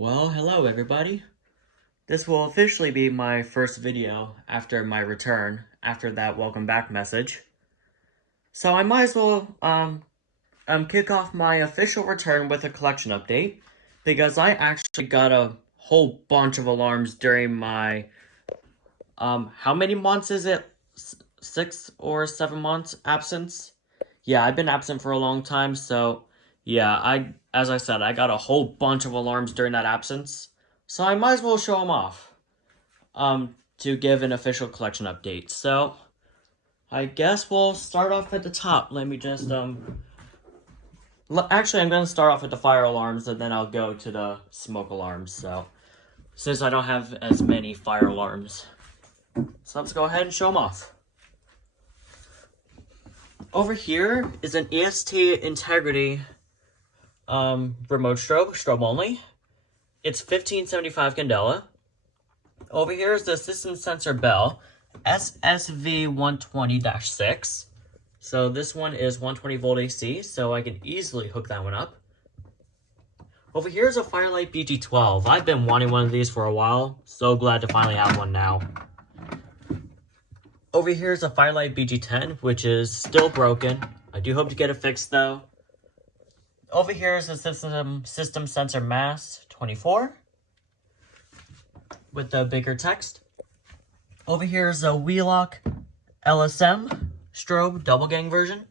Well, hello everybody. This will officially be my first video after my return, after that welcome back message. So I might as well kick off my official return with a collection update, because I actually got a whole bunch of alarms during my how many months is it? 6 or 7 months absence? Yeah, I've been absent for a long time, so yeah, as I said, I got a whole bunch of alarms during that absence. So I might as well show them off, to give an official collection update. So, I guess we'll start off at the top. Let me just, actually, I'm going to start off with the fire alarms, and then I'll go to the smoke alarms, so, since I don't have as many fire alarms. So let's go ahead and show them off. Over here is an EST Integrity, remote strobe only. It's 1575 candela. Over here is the system sensor bell, SSV120-6. So this one is 120 volt AC, so I can easily hook that one up. Over here is a Firelight BG12. I've been wanting one of these for a while, so glad to finally have one now. Over here is a Firelight BG10, which is still broken. I do hope to get it fixed though. Over here is the system sensor mass 24 with the bigger text. Over here is a Wheelock LSM strobe double gang version.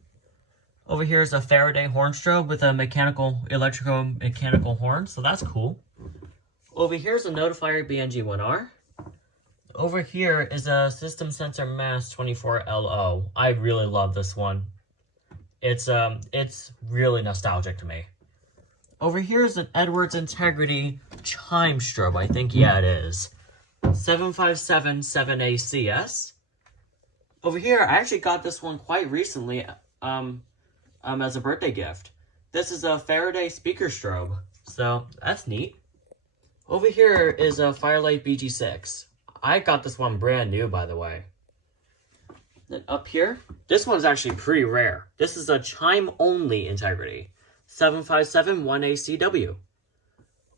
Over here is a Faraday horn strobe with a electrico-mechanical horn, so that's cool. Over here is a Notifier BNG1R. Over here is a system sensor mass 24LO. I really love this one. It's really nostalgic to me. Over here is an Edwards Integrity chime strobe. I think, yeah, it is. 7577ACS. Over here, I actually got this one quite recently, as a birthday gift. This is a Faraday speaker strobe, so that's neat. Over here is a Firelight BG6. I got this one brand new, by the way. Then up here, this one's actually pretty rare. This is a chime-only Integrity, 7571ACW.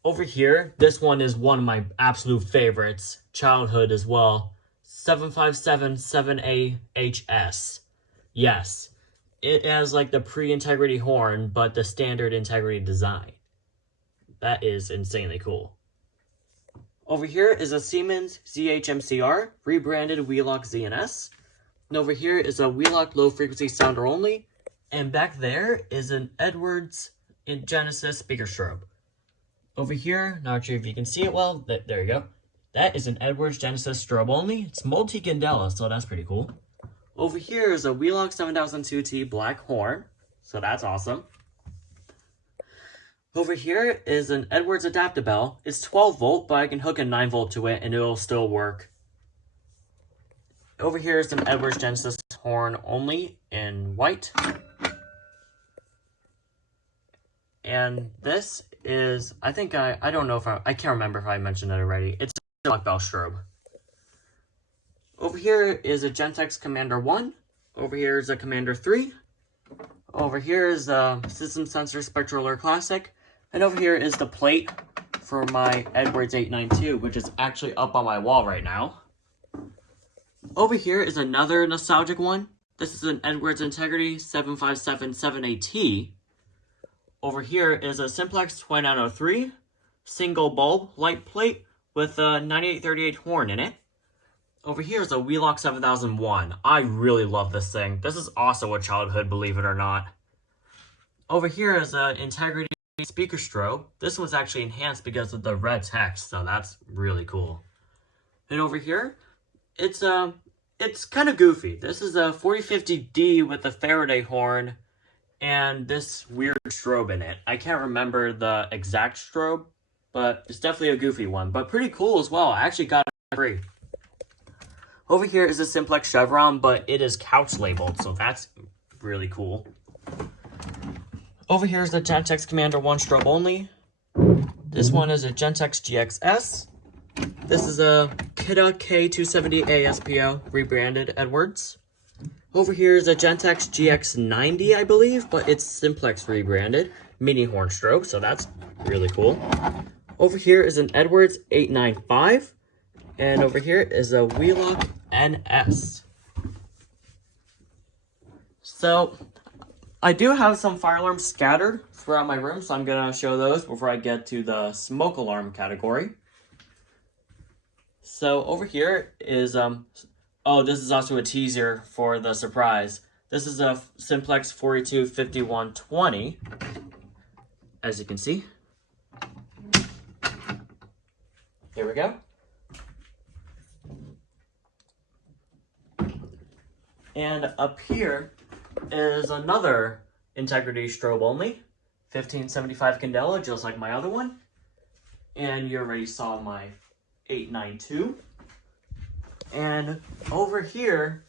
Over here, this one is one of my absolute favorites, childhood as well, 7577AHS. Yes, it has like the pre-Integrity horn, but the standard Integrity design. That is insanely cool. Over here is a Siemens ZHMCR, rebranded Wheelock ZNS. And over here is a Wheelock low-frequency sounder only. And back there is an Edwards Genesis speaker strobe. Over here, not sure if you can see it well, there you go. That is an Edwards Genesis strobe only. It's multi-candela, so that's pretty cool. Over here is a Wheelock 7002T black horn, so that's awesome. Over here is an Edwards Adaptabel. It's 12 volt, but I can hook a 9 volt to it and it'll still work. Over here is an Edwards Genesis horn only in white. And this is, I don't know if I can't remember if I mentioned it already. It's a black bell strobe. Over here is a Gentex Commander 1. Over here is a Commander 3. Over here is a System Sensor Spectral Alert Classic. And over here is the plate for my Edwards 892, which is actually up on my wall right now. Over here is another nostalgic one. This is an Edwards Integrity 7577AT. Over here is a Simplex 2903 single bulb light plate with a 9838 horn in it. Over here is a Wheelock 7001. I really love this thing. This is also a childhood, believe it or not. Over here is an Integrity speaker strobe. This was actually enhanced because of the red text, so that's really cool. And over here, it's kind of goofy. This is a 4050D with a Faraday horn and this weird strobe in it. I can't remember the exact strobe, but it's definitely a goofy one, but pretty cool as well. I actually got it free. Over here is a Simplex Chevron, but it is couch labeled, so that's really cool. Over here is the Gentex Commander 1 strobe only. This one is a Gentex GXS. This is a Kidda K270 ASPO, rebranded Edwards. Over here is a Gentex GX90, I believe, but it's Simplex rebranded. Mini horn strobe, so that's really cool. Over here is an Edwards 895, and over here is a Wheelock NS. So, I do have some fire alarms scattered throughout my room, so I'm going to show those before I get to the smoke alarm category. So, over here is, oh, this is also a teaser for the surprise. This is a Simplex 425120, as you can see. Here we go. And up here is another Integrity strobe only, 1575 candela, just like my other one. And you already saw my 892. And over here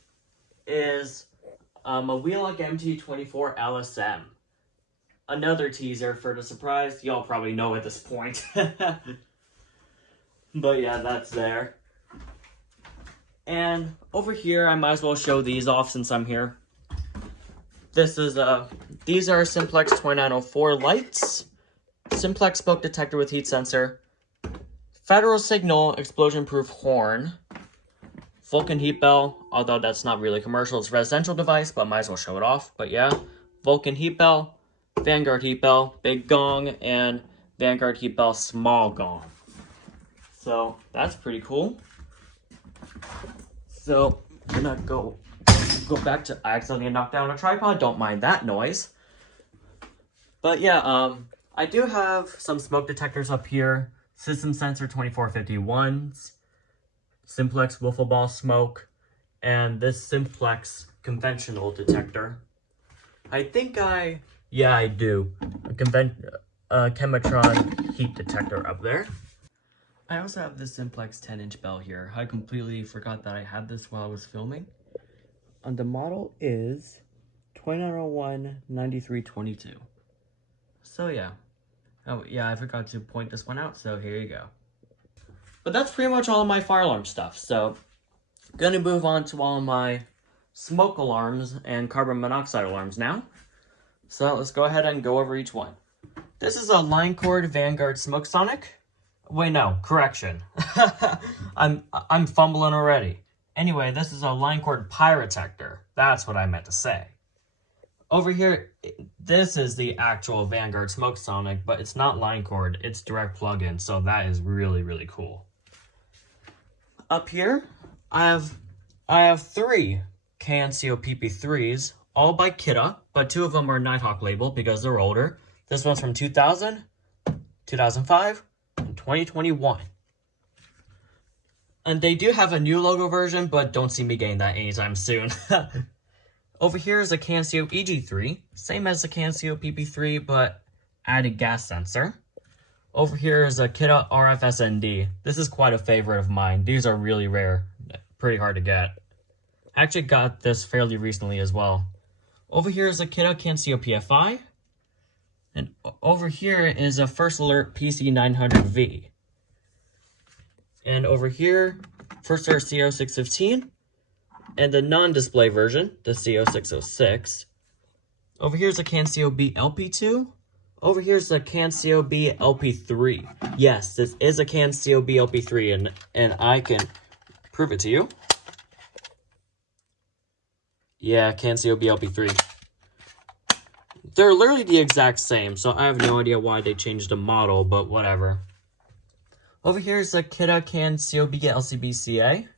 is a Wheelock MT24 LSM. Another teaser for the surprise. Y'all probably know at this point. But yeah, that's there. And over here, I might as well show these off since I'm here. This is these are Simplex 2904 lights, Simplex smoke detector with heat sensor, Federal Signal explosion-proof horn, Vulcan heat bell, although that's not really commercial, it's a residential device, but might as well show it off. But yeah, Vulcan heat bell, Vanguard heat bell, big gong, and Vanguard heat bell, small gong. So that's pretty cool. So I'm gonna go back to, I accidentally knocked down a tripod, don't mind that noise. But yeah, I do have some smoke detectors up here. System Sensor 2451s, Simplex wiffle ball smoke, and this Simplex conventional detector. I think yeah, I do. A Chematron heat detector up there. I also have this Simplex 10-inch bell here. I completely forgot that I had this while I was filming. And the model is 2901-9322. So yeah. Oh yeah, I forgot to point this one out, so here you go. But that's pretty much all of my fire alarm stuff. So, gonna move on to all of my smoke alarms and carbon monoxide alarms now. So let's go ahead and go over each one. This is a Line Cord Vanguard Smoke Sonic. Wait, no, correction. I'm fumbling already. Anyway, this is a Line Cord Pyrotector. That's what I meant to say. Over here, this is the actual Vanguard Smoke Sonic, but it's not line cord, it's direct plug-in, so that is really, really cool. Up here, I have three KNCO PP3s, all by Kidde, but two of them are Nighthawk labeled because they're older. This one's from 2000, 2005, and 2021. And they do have a new logo version, but don't see me getting that anytime soon. Over here is a KNCO EG3, same as the KNCO PP3, but added gas sensor. Over here is a Kidde RF-SND. This is quite a favorite of mine. These are really rare, pretty hard to get. I actually got this fairly recently as well. Over here is a Kidde KNCO PFI. And over here is a First Alert PC900V. And over here, First Alert CO615. And the non-display version, the CO606. Over here is a KNCO B LP2. Over here is a KNCO B LP3. Yes, this is a KNCO B LP3, and I can prove it to you. Yeah, KNCO B LP3. They're literally the exact same, so I have no idea why they changed the model, but whatever. Over here is a Kidde KNCO B LCB-CA.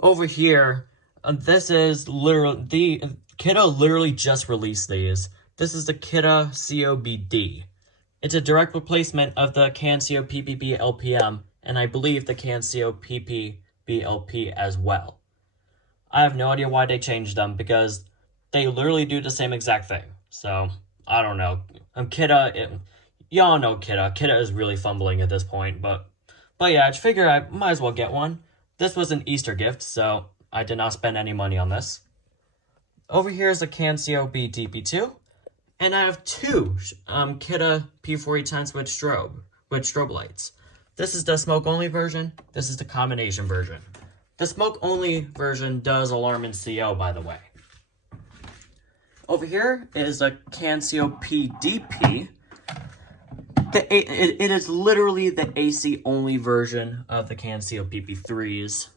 Over here, this is literally, Kidde literally just released these. This is the Kidde COBD. It's a direct replacement of the KNCO PPB LPM, and I believe the KNCO PPB LP as well. I have no idea why they changed them, because they literally do the same exact thing. So, I don't know. Kidde, y'all know Kidde. Kidde is really fumbling at this point, but yeah, I figure I might as well get one. This was an Easter gift, so I did not spend any money on this. Over here is a KNCO B DP2, and I have two Kidde P4010s with strobe lights. This is the smoke-only version. This is the combination version. The smoke-only version does alarm in CO, by the way. Over here is a KNCO PDP. It is literally the AC only version of the Cancio PP3s.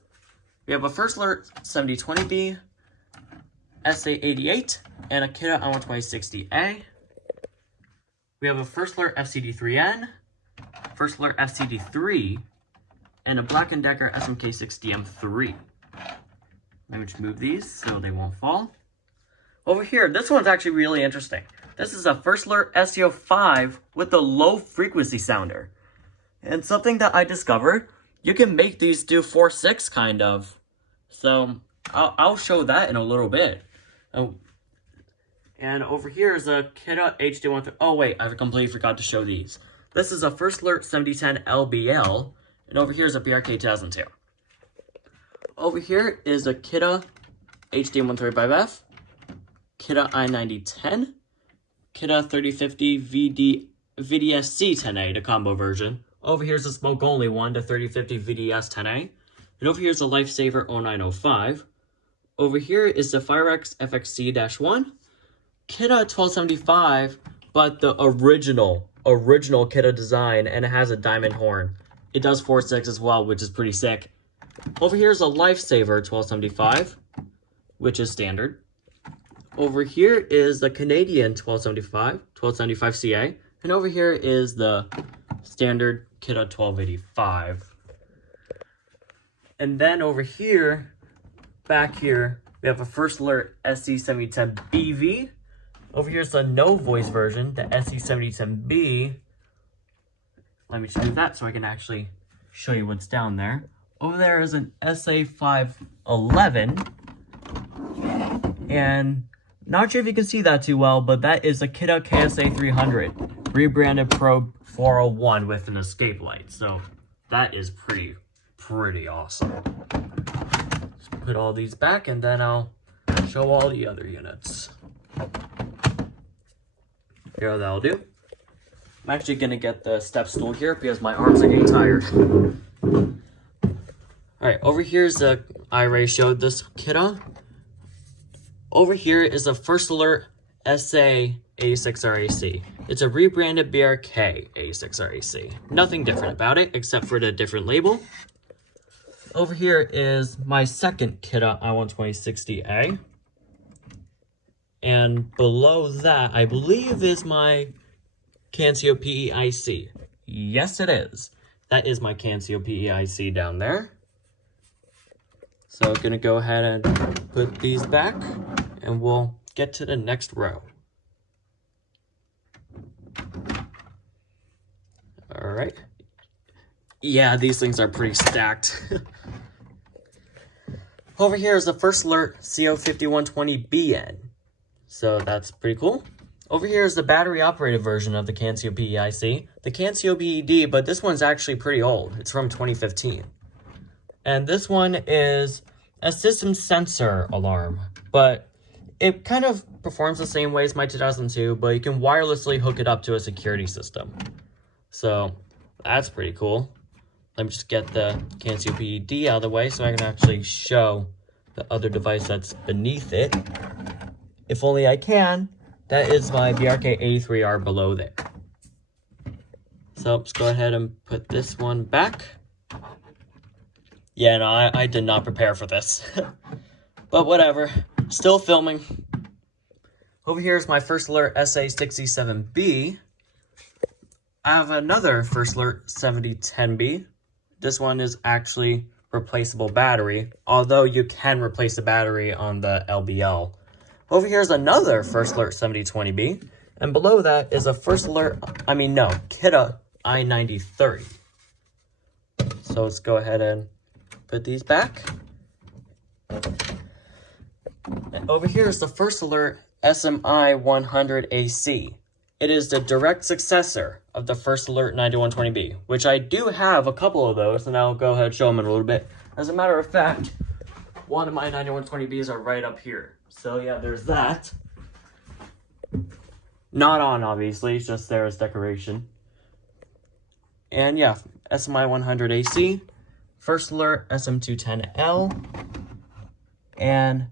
We have a First Alert 7020B, SA88, and a Kidda I-12060A. We have a First Alert FCD3N, First Alert FCD3, and a Black & Decker SMK6DM3. Let me just move these so they won't fall. Over here, this one's actually really interesting. This is a First Alert SCO5 with a low frequency sounder. And something that I discovered, you can make these do 4/6 kind of. So I'll show that in a little bit. Oh, and over here is a Kidda HD1. Oh wait, I completely forgot to show these. This is a First Alert 7010 LBL, and over here is a BRK 2002. Over here is a Kidda HD135F, Kidda i9010, Kidda 3050 VDSC10A, the combo version. Over here is a smoke only one, the 3050 VDS10A. And over here is a Lifesaver 0905. Over here is the Firex FXC-1, Kidda 1275, but the original Kidda design, and it has a diamond horn. It does 4/6 as well, which is pretty sick. Over here is a Lifesaver 1275, which is standard. Over here is the Canadian 1275 CA, and over here is the standard Kidda 1285. And then over here, back here, we have a First Alert SC7010BV. Over here is the no voice version, the SC7010B. Let me just do that so I can actually show you what's down there. Over there is an SA511. And not sure if you can see that too well, but that is a Kidda KSA300, rebranded Probe 401 with an escape light. So that is pretty awesome. Just put all these back and then I'll show all the other units. Here, that'll do. I'm actually gonna get the step stool here because my arms are getting tired. Alright, over here is the I already showed this Kidda. Over here is the First Alert SA86RAC. It's a rebranded BRK 86RAC. Nothing different about it except for the different label. Over here is my second Kidda I-12060A. And below that, I believe, is my Cancio PEIC. Yes, it is. That is my Cancio PEIC down there. So I'm gonna go ahead and put these back, and we'll get to the next row. All right. Yeah, these things are pretty stacked. Over here is the First Alert CO5120BN. So that's pretty cool. Over here is the battery operated version of the Cancio PEIC, the Cancio PED, but this one's actually pretty old. It's from 2015. And this one is a system sensor alarm, but it kind of performs the same way as my 2002, but you can wirelessly hook it up to a security system. So that's pretty cool. Let me just get the Cancio PED out of the way so I can actually show the other device that's beneath it. If only I can. That is my BRK A3R below there. So let's go ahead and put this one back. Yeah, no, I did not prepare for this. But whatever. Still filming. Over here is my First Alert SA67B. I have another First Alert 7010B. This one is actually replaceable battery, although you can replace the battery on the LBL. Over here is another First Alert 7020B, and below that is a Kidda i9030. So let's go ahead and put these back. And over here is the First Alert SMI100AC. It is the direct successor of the First Alert 9120B, which I do have a couple of those, and I'll go ahead and show them in a little bit. As a matter of fact, one of my 9120Bs are right up here. So yeah, there's that. Not on, obviously, it's just there as decoration. And yeah, SMI100AC, First Alert SM210L, and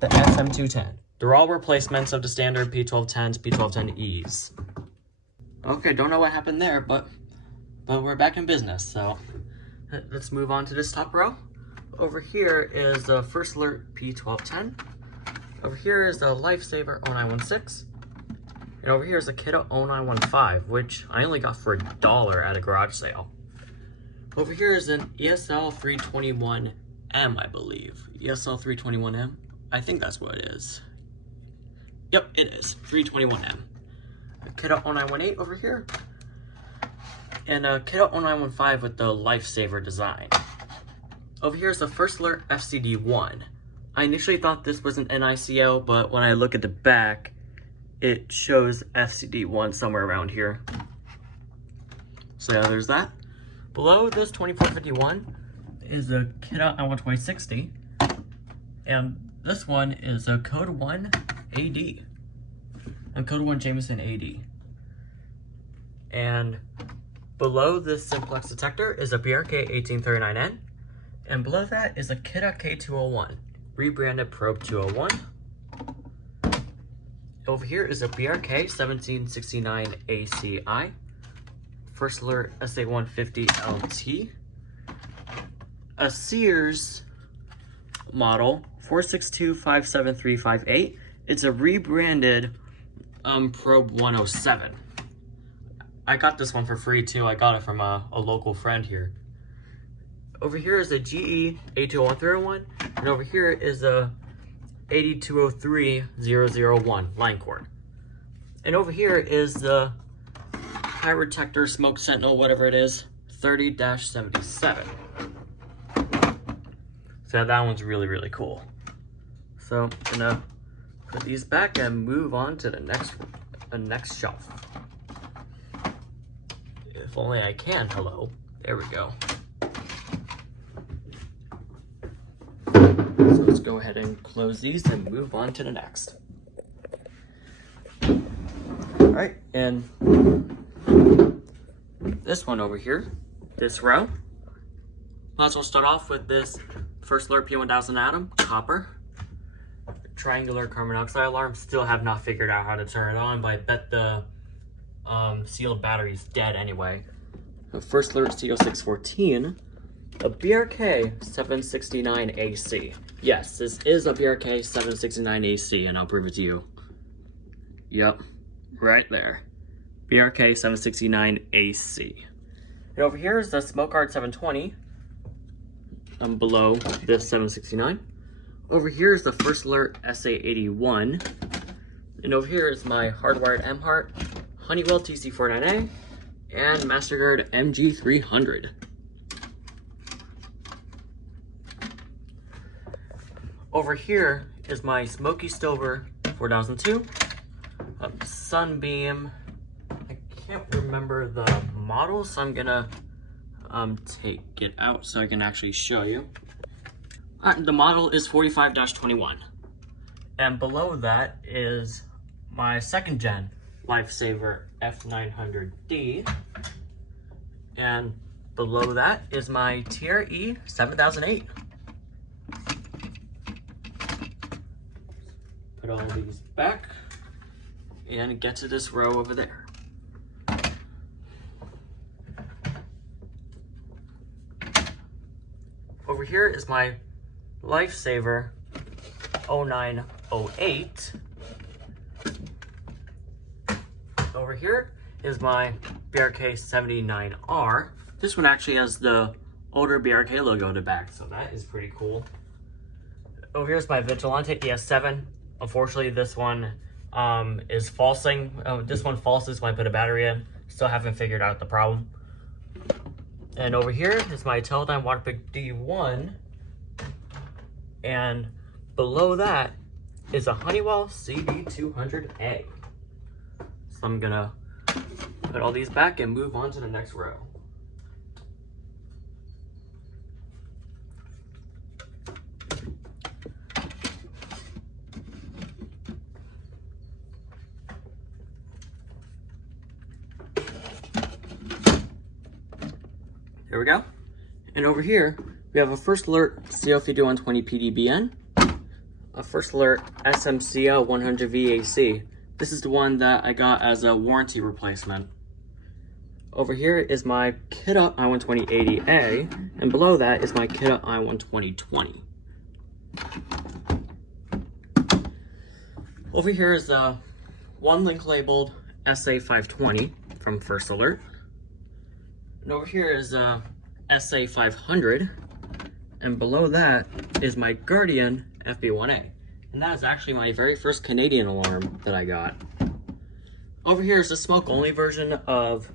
the SM210. They're all replacements of the standard P1210s, P1210Es. Okay, don't know what happened there, but we're back in business, so let's move on to this top row. Over here is the First Alert P1210. Over here is the Lifesaver 0916. And over here is the Kidde 0915, which I only got for $1 at a garage sale. Over here is an ESL 321M, I believe. ESL 321M? I think that's what it is. Yep, it is. 321M. A Kidde 0918 over here. And a Kidde 0915 with the Lifesaver design. Over here is the First Alert FCD1. I initially thought this was an NICO, but when I look at the back, it shows FCD1 somewhere around here. So yeah, there's that. Below this 2451 is a Kidde I-12060. And this one is a Code 1 AD. A Code 1 Jameson AD. And below this simplex detector is a BRK 1839N. And below that is a Kidde K201, rebranded Probe 201. Over here is a BRK 1769 ACI, First Alert SA150 LT, a Sears model 462-57358. It's a rebranded Probe 107. I got this one for free too. I got it from a local friend here. Over here is a GE 821301, and over here is a 8203001 line cord. And over here is the Pyrotector Smoke Sentinel, whatever it is, 30-77. So that one's really, really cool. So I'm gonna put these back and move on to the next shelf. If only I can, hello. There we go. So let's go ahead and close these and move on to the next. Alright, and this one over here, this row. Might as well start off with this First Alert P1000 Atom, copper. Triangular carbon monoxide alarm. Still have not figured out how to turn it on, but I bet the sealed battery is dead anyway. The First Alert CO614. A BRK 769AC. Yes, this is a BRK 769AC, and I'll prove it to you. Yep, right there. BRK 769AC. And over here is the Smoke Guard 720. Below this 769. Over here is the First Alert SA81. And over here is my hardwired MHeart, Honeywell TC49A, and Masterguard MG300. Over here is my Smoky Stover 4002, Sunbeam. I can't remember the model, so I'm gonna take it out so I can actually show you. The model is 45-21. And below that is my second gen Lifesaver F900D. And below that is my TRE 7008. Put all these back and get to this row over there. Over here is my Lifesaver 0908. Over here is my BRK 79R. This one actually has the older BRK logo in the back, so that is pretty cool. Over here is my Vigilante ES7. Unfortunately, this one is falsing. This one falses when I put a battery in. Still haven't figured out the problem. And over here is my Teledyne Waterpik D1. And below that is a Honeywell CD200A. So I'm gonna put all these back and move on to the next row. There we go. And over here, we have a First Alert CO5120 PDBN, a First Alert SMCO 100 VAC. This is the one that I got as a warranty replacement. over here is my Kidde i12080A, and below that is my Kidde i12020. Over here is the one link labeled SA520 from First Alert. And over here is SA500, and below that is my Guardian FB1A. And that is actually my very first Canadian alarm that I got. Over here is the smoke-only version of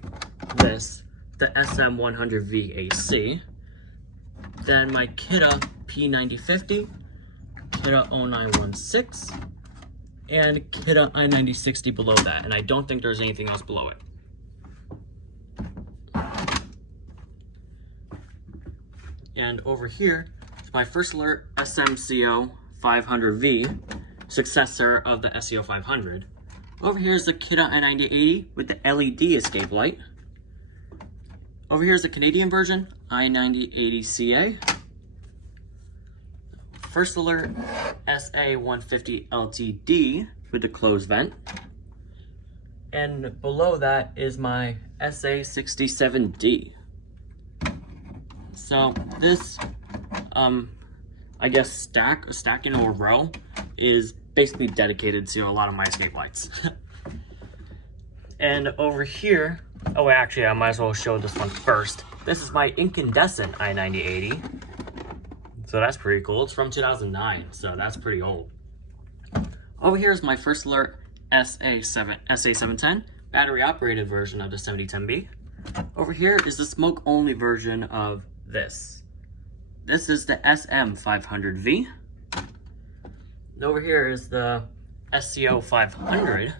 this, the SM100V AC. Then my Kidde P9050, Kidde 0916, and Kidde i9060 below that. And I don't think there's anything else below it. And over here is my First Alert SMCO 500V, successor of the SCO 500. Over here is the Kidde i9080 with the LED escape light. Over here is the Canadian version, i9080CA. First Alert SA150 LTD with the closed vent. And below that is my SA67D. So this, I guess stacking or row is basically dedicated to a lot of my escape lights. And over here, oh wait, actually I might as well show this one first. This is my incandescent i9080. So that's pretty cool. It's from 2009, so that's pretty old. Over here is my First Alert SA710 battery operated version of the 7010B. Over here is the smoke only version of this. This is the SM500V. And over here is the SCO 500.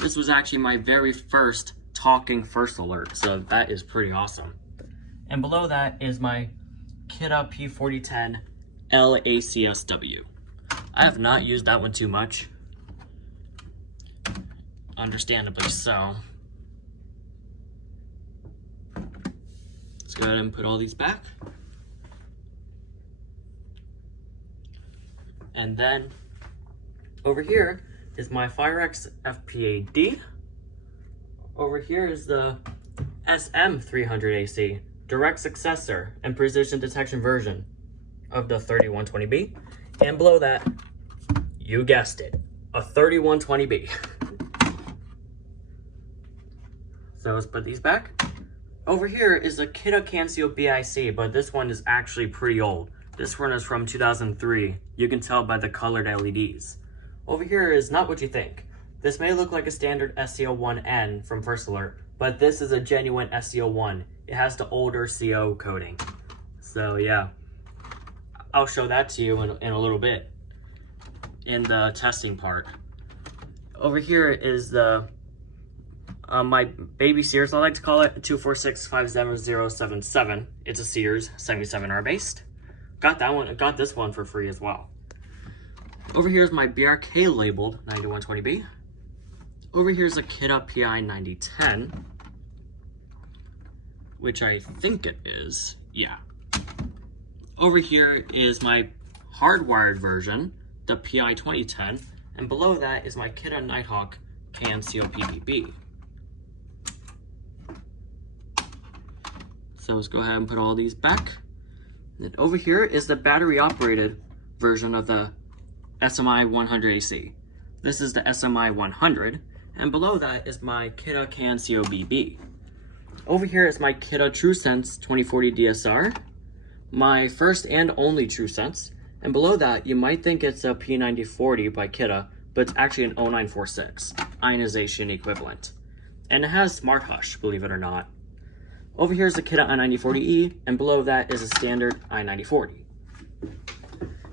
This was actually my very first talking First Alert, so that is pretty awesome. And below that is my Kidde P4010 LACSW. I have not used that one too much, understandably so. Let's go ahead and put all these back. And then over here is my Firex FPAD. Over here is the SM300AC, direct successor and precision detection version of the 3120B. And below that, you guessed it, a 3120B. So let's put these back. Over here is the Kidde Cancio BIC, but this one is actually pretty old. This one is from 2003. You can tell by the colored LEDs. Over here is not what you think. This may look like a standard SCO1N from First Alert, but this is a genuine SCO1. It has the older CO coding. So yeah, I'll show that to you in a little bit in the testing part. Over here is the my baby Sears, I like to call it, 246-57077. It's a Sears 77R based. Got this one for free as well. Over here is my BRK labeled 9120B. Over here is a Kidde PI 9010, which I think it is, yeah. Over here is my hardwired version, the PI 2010, and below that is my Kidde Nighthawk Cancio PPB. So let's go ahead and put all these back. And over here is the battery operated version of the SMI 100 AC. This is the SMI 100, and below that is my Kidde Cancio BB. Over here is my Kidde TrueSense 2040 DSR, my first and only TrueSense, and below that you might think it's a P9040 by Kidde, but it's actually an 0946 ionization equivalent. And it has Smart Hush, believe it or not. Over here is the Kidde i9040E, and below that is a standard i9040.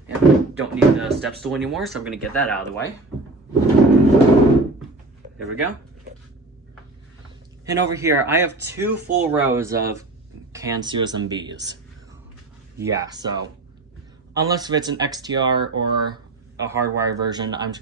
And we don't need the step stool anymore, so I'm going to get that out of the way. There we go. And over here, I have 2 full rows of Cancios and Bs. Yeah, so unless if it's an XTR or a hardwired version, I'm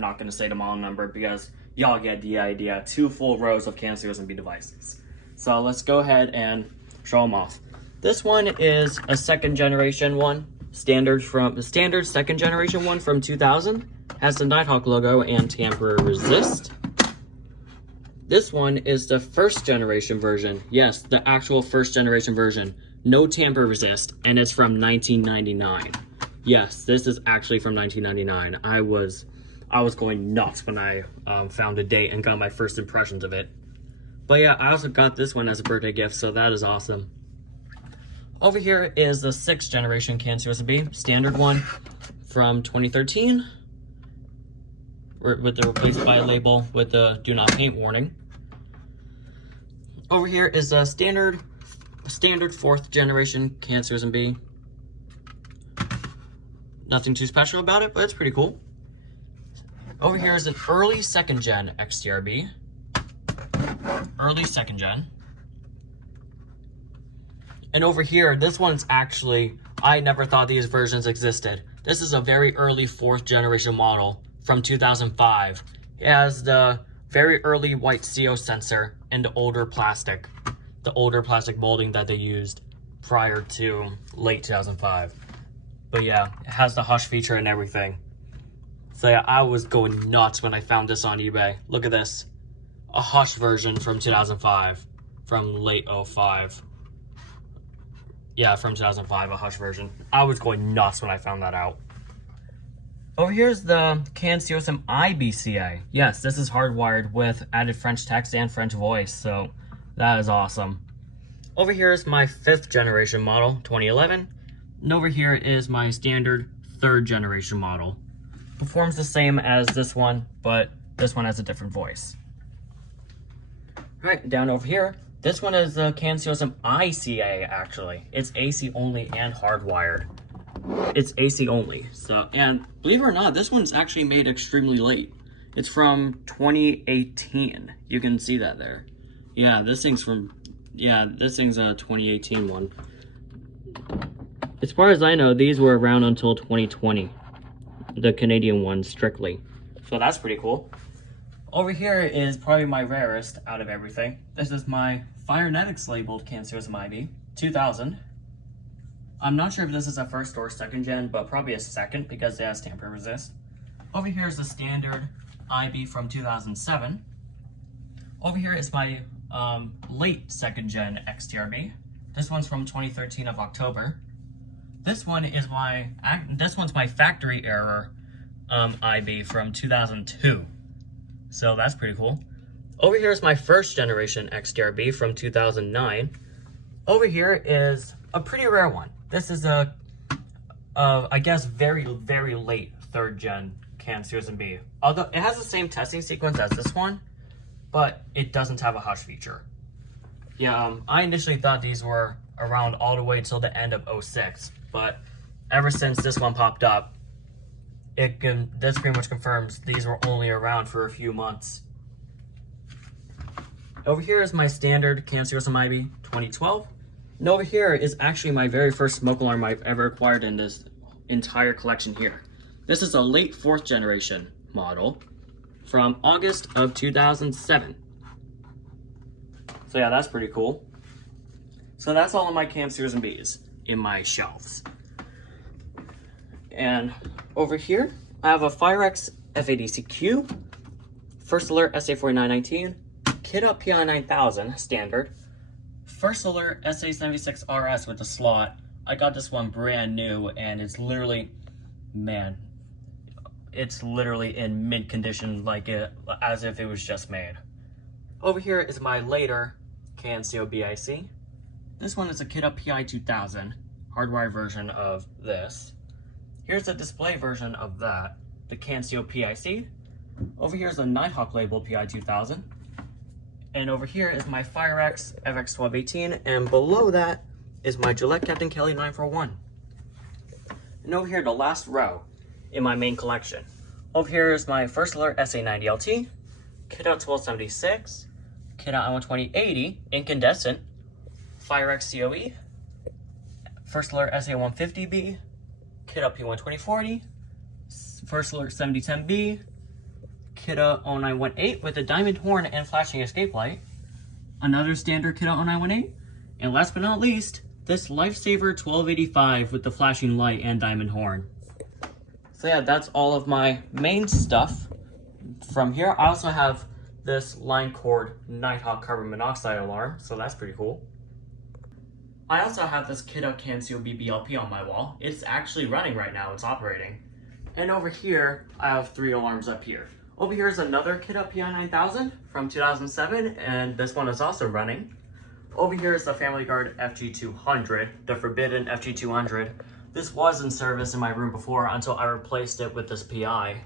not gonna say the model number because y'all get the idea. 2 full rows of Cancios and B devices. So let's go ahead and show them off. This one is a 2nd generation one, standard 2nd generation one from 2000. Has the Nighthawk logo and tamper resist. This one is the first generation version. Yes, the actual first generation version. No tamper resist, and it's from 1999. Yes, this is actually from 1999. I was going nuts when I found the date and got my first impressions of it. But yeah, I also got this one as a birthday gift, so that is awesome. Over here is the 6th generation CAN USB, standard one from 2013, with the replaced by label with the do not paint warning. Over here is a standard 4th generation CAN USB. Nothing too special about it, but it's pretty cool. Over here is an early 2nd gen XTRB. Early 2nd gen. And over here, this one's actually, I never thought these versions existed. This is a very early 4th generation model from 2005. It has the very early white CO sensor and the older plastic molding that they used prior to late 2005. But yeah, it has the hush feature and everything. So yeah, I was going nuts when I found this on eBay. Look at this. A hush version from 2005, from late 05. Yeah, from 2005, a hush version. I was going nuts when I found that out. Over here's the CAN COSM IBCA. Yes, this is hardwired with added French text and French voice, so that is awesome. Over here is my 5th generation model, 2011. And over here is my standard 3rd generation model. Performs the same as this one, but this one has a different voice. All right, down over here, this one is the CAN COSM ICA, actually. It's AC only and hardwired. It's AC only. So, and believe it or not, this one's actually made extremely late. It's from 2018. You can see that there. Yeah, this thing's a 2018 one. As far as I know, these were around until 2020. The Canadian ones, strictly. So that's pretty cool. Over here is probably my rarest out of everything. This is my Firenetics labeled CAN COSM IB 2000. I'm not sure if this is a 1st or 2nd gen, but probably a 2nd because it has tamper resist. Over here is the standard IB from 2007. Over here is my late 2nd gen XTRB. This one's from 2013 of October. This one's my factory error IB from 2002. So that's pretty cool. Over here is my 1st generation XTRB from 2009. Over here is a pretty rare one. This is I guess very, very late 3rd gen CAN COSM. Although it has the same testing sequence as this one, but it doesn't have a hush feature. Yeah, I initially thought these were around all the way till the end of 06, but ever since this one popped up, this pretty much confirms these were only around for a few months. Over here is my standard CAN COSM IB 2012. And over here is actually my very first smoke alarm I've ever acquired in this entire collection here. This is a late 4th generation model from August of 2007. So yeah, that's pretty cool. So that's all of my CAN COSMs in my shelves. And over here, I have a Firex FADCQ, First Alert SA4919, KitUp PI9000 standard, First Alert SA76RS with the slot. I got this one brand new, and it's literally, man, it's literally in mint condition, as if it was just made. Over here is my later CAN COBIC. This one is a KitUp PI2000, hardwired version of this. Here's the display version of that, the CAN CO PIC. Over here is the Nighthawk label PI2000. And over here is my Firex FX1218, and below that is my Gillette Captain Kelly 941. And over here, the last row in my main collection. Over here is my First Alert SA90LT, KitUp 1276, KitUp I12080 incandescent, Firex COE, First Alert SA150B, KitUp P12040, First Alert 7010B, KitUp 0918 with a diamond horn and flashing escape light, another standard KitUp 0918, and last but not least, this Lifesaver 1285 with the flashing light and diamond horn. So yeah, that's all of my main stuff from here. I also have this line cord Nighthawk carbon monoxide alarm, so that's pretty cool. I also have this Kidde CanSeal BBLP on my wall. It's actually running right now, it's operating. And over here, I have 3 alarms up here. Over here is another Kidde PI9000 from 2007, and this one is also running. Over here is the Family Guard FG200, the forbidden FG200. This was in service in my room before until I replaced it with this PI.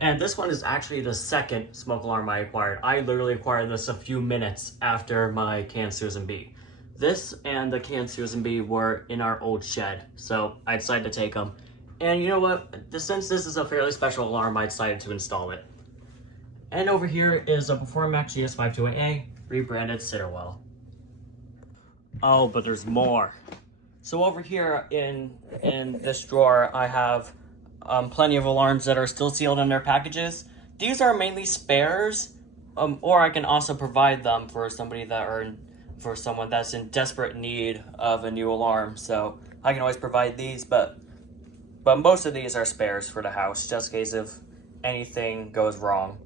And this one is actually the second smoke alarm I acquired. I literally acquired this a few minutes after my Can Susan B. This and the Can Susan B were in our old shed, so I decided to take them. And you know what? Since this is a fairly special alarm, I decided to install it. And over here is a Performax GS528A, rebranded Sitterwell. Oh, but there's more. So over here in this drawer, I have plenty of alarms that are still sealed in their packages. These are mainly spares, or I can also provide them for someone that's in desperate need of a new alarm. So I can always provide these, but most of these are spares for the house, just in case if anything goes wrong.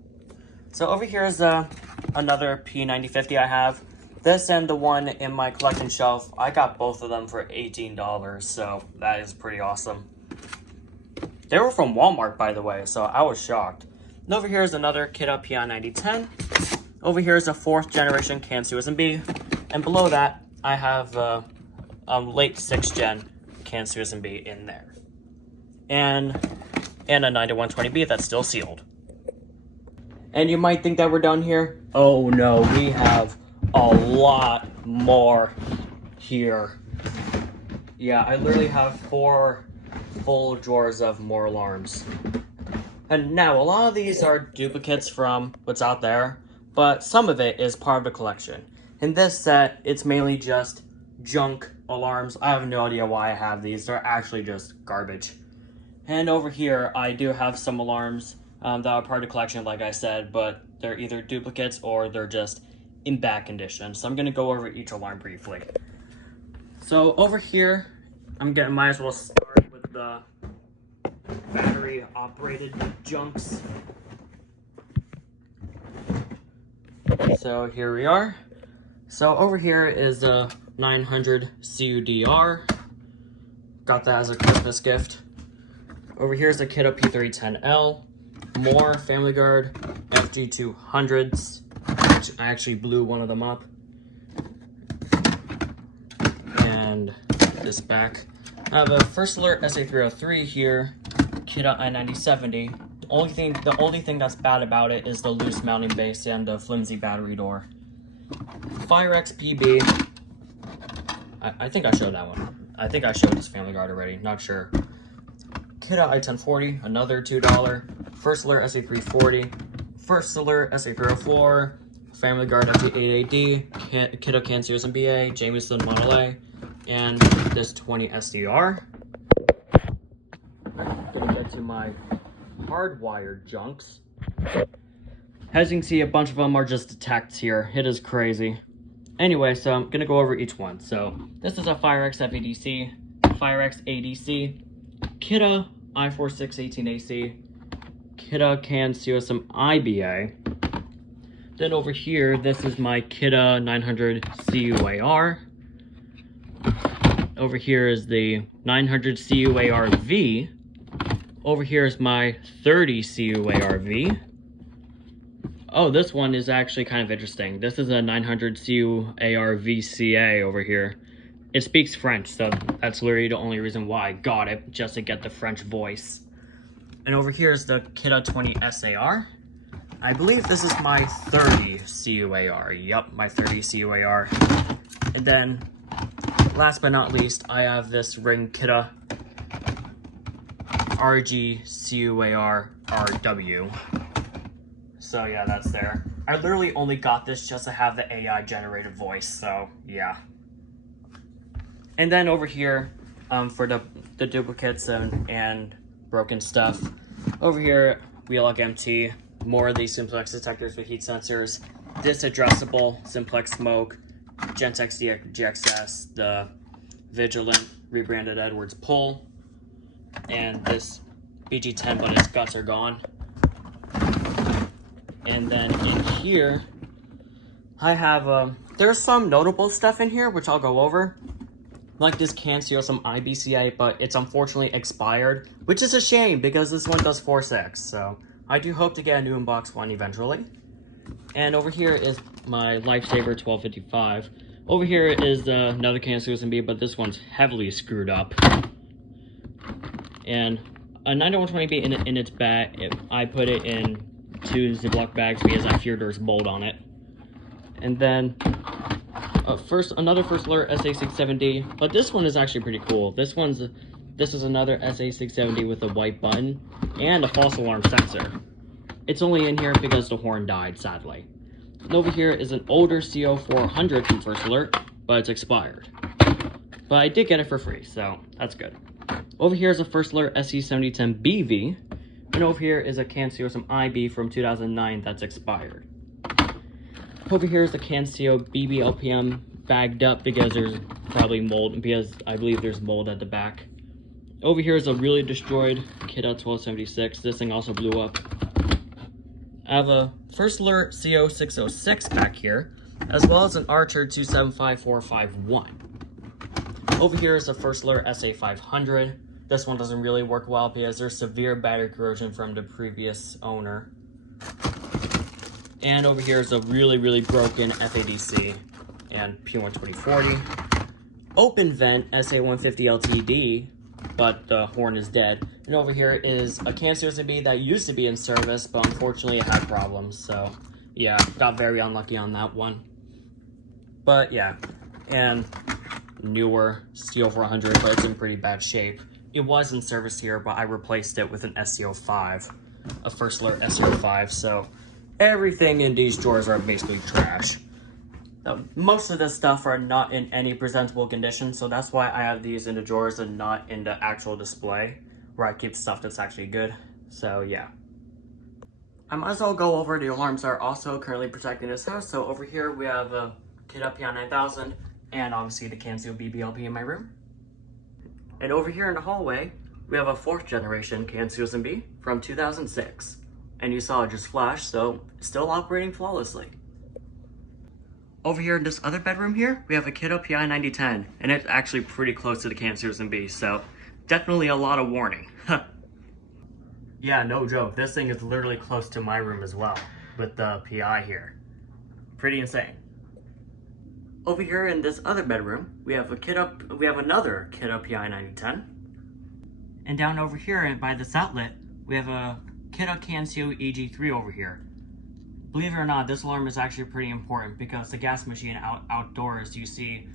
So over here is another P9050 I have. This and the one in my collection shelf, I got both of them for $18, so that is pretty awesome. They were from Walmart, by the way, so I was shocked. And over here is another Kidde PI9010. Over here is a 4th generation Can Susan B. And below that, I have late 6th gen Can Susan B in there. And a 9120B that's still sealed. And you might think that we're done here. Oh no, we have a lot more here. Yeah, I literally have 4 full drawers of more alarms. And now, a lot of these are duplicates from what's out there, but some of it is part of the collection. In this set, it's mainly just junk alarms. I have no idea why I have these. They're actually just garbage. And over here, I do have some alarms that are part of the collection, like I said, but they're either duplicates or they're just in bad condition. So I'm going to go over each alarm briefly. So over here, might as well start with the battery-operated junks. So here we are. So over here is a 900 CUDR. Got that as a Christmas gift. Over here is the Kidde P310L. More Family Guard FG200s, which I actually blew one of them up. And this back. I have a First Alert SA303 here, Kidde I9070. The only thing that's bad about it is the loose mounting base and the flimsy battery door. Firex PB. I think I showed that one. I think I showed this Family Guard already, not sure. Kidde I1040, another $2. First Alert SA340, First Alert SA304, Family Guard FG8AD, Kidde Can Susan BA, Jameson Model A, and this 20 SDR. I'm gonna get to my hardwired junks. As you can see, a bunch of them are just detects here. It is crazy. Anyway, so I'm gonna go over each one. So this is a Firex FADC, Firex ADC, Kidde i4618AC, Kidde Can CSM IBA. Then over here, this is my Kidde 900 CUAR. Over here is the 900 CUAR-V. Over here is my 30 CUAR-V. Oh, this one is actually kind of interesting. This is a 900 CUAR-VCA over here. It speaks French, so that's literally the only reason why I got it, just to get the French voice. And over here is the Kidde 20 SAR. I believe this is my 30 CUAR. Yup, my 30 CUAR. And then, last but not least, I have this Ring Kidde RG CUAR RW. So yeah, that's there. I literally only got this just to have the AI generated voice, so yeah. And then over here, for the duplicates and broken stuff, over here, Wheelock MT, more of these simplex detectors with heat sensors, this addressable simplex smoke, Gentex GXS, the Vigilant rebranded Edwards pull, and this BG10, but its guts are gone. And then in here, I have, there's some notable stuff in here, which I'll go over. Like this Canciosum IBCI, but it's unfortunately expired, which is a shame because this one does 4.6. So I do hope to get a new inbox one eventually. And over here is my Lifesaver 1255. Over here is another Canciosum B, but this one's heavily screwed up. And a 9120B in its bag, I put it in 2 Ziploc bags because I fear there's mold on it. And then another First Alert SA670, but this one is actually pretty cool. This is another SA670 with a white button and a false alarm sensor. It's only in here because the horn died, sadly. And over here is an older CO400 from First Alert, but it's expired. But I did get it for free, so that's good. Over here is a First Alert SC7010 BV, and over here is a Canciosum IB from 2009 that's expired. Over here is the Cancio BB LPM bagged up because there's probably mold, because I believe there's mold at the back. Over here is a really destroyed Kidda 1276. This thing also blew up. I have a First Alert CO606 back here, as well as an Archer 275451. Over here is a First Alert SA500. This one doesn't really work well because there's severe battery corrosion from the previous owner. And over here is a really broken FADC and P12040. Open vent SA150 LTD, but the horn is dead. And over here is a Canciosum B that used to be in service, but unfortunately it had problems. So yeah, got very unlucky on that one. But yeah, and newer CO400, but it's in pretty bad shape. It was in service here, but I replaced it with an SCO5, a First Alert SCO5, so everything in these drawers are basically trash. Most of the stuff are not in any presentable condition, so that's why I have these in the drawers and not in the actual display, where I keep stuff that's actually good. So yeah. I might as well go over the alarms that are also currently protecting this house. So over here we have a Kidda PI9000 and obviously the Cancio BBLP in my room. And over here in the hallway, we have a 4th generation Canciosum B from 2006. And you saw it just flash, so still operating flawlessly. Over here in this other bedroom here, we have a Kidda PI9010, and it's actually pretty close to the Canciosum B, so definitely a lot of warning. Yeah, no joke, this thing is literally close to my room as well, with the PI here. Pretty insane. Over here in this other bedroom, we have another Kidda PI9010. And down over here by this outlet, we have a Kidda Cancio EG3 over here. Believe it or not, this alarm is actually pretty important because the gas machine outdoors you see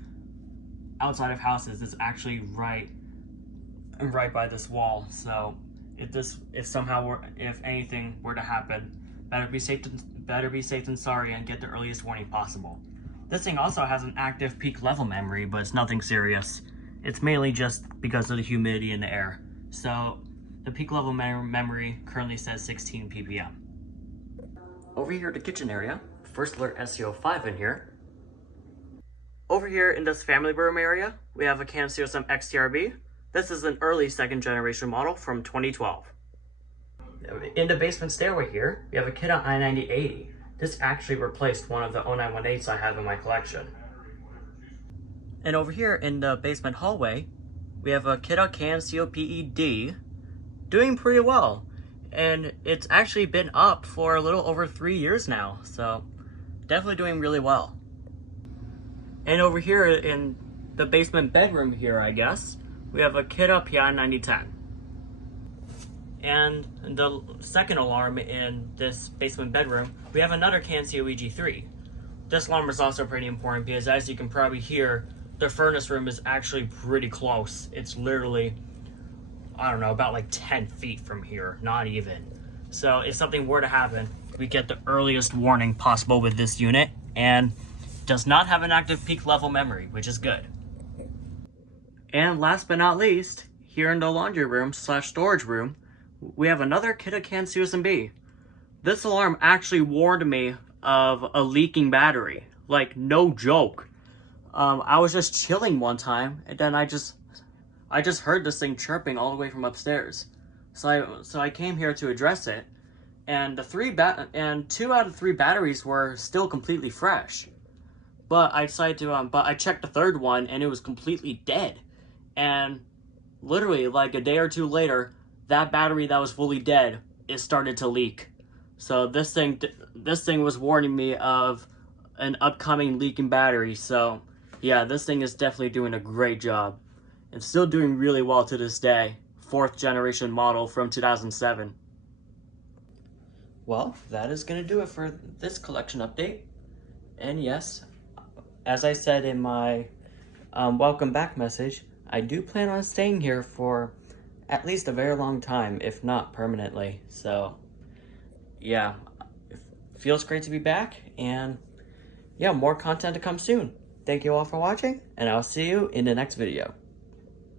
outside of houses is actually right by this wall. So if anything were to happen, better be safe than sorry and get the earliest warning possible. This thing also has an active peak level memory, but it's nothing serious. It's mainly just because of the humidity in the air. So the peak level memory currently says 16 ppm. Over here at the kitchen area, First Alert SCO5 in here. Over here in this family room area, we have a Canciosum XTRB. This is an early 2nd generation model from 2012. In the basement stairway here, we have a Kidda I9080. This actually replaced one of the 0918s I have in my collection. And over here in the basement hallway, we have a Kidda Cancio PED, doing pretty well. And it's actually been up for a little over 3 years now, so definitely doing really well. And over here in the basement bedroom here, I guess, we have a Kidda PI9010. And the second alarm in this basement bedroom, we have another Cancio EG3. This alarm is also pretty important because, as you can probably hear, the furnace room is actually pretty close. It's literally, I don't know, about like 10 feet from here, not even. So if something were to happen, we get the earliest warning possible with this unit, and does not have an active peak level memory, which is good. And last but not least, here in the laundry room / storage room, we have another Kidda Canciosum B. This alarm actually warned me of a leaking battery. Like, no joke. I was just chilling one time, and then I just heard this thing chirping all the way from upstairs. So I came here to address it, and and 2 out of 3 batteries were still completely fresh. But I decided to but I checked the third one and it was completely dead. And literally like a day or two later, that battery that was fully dead, it started to leak. So this thing was warning me of an upcoming leaking battery. So yeah, this thing is definitely doing a great job. And still doing really well to this day. 4th generation model from 2007. Well, that is going to do it for this collection update. And yes, as I said in my welcome back message, I do plan on staying here for at least a very long time, if not permanently. So yeah, it feels great to be back, and yeah, more content to come soon. Thank you all for watching, and I'll see you in the next video.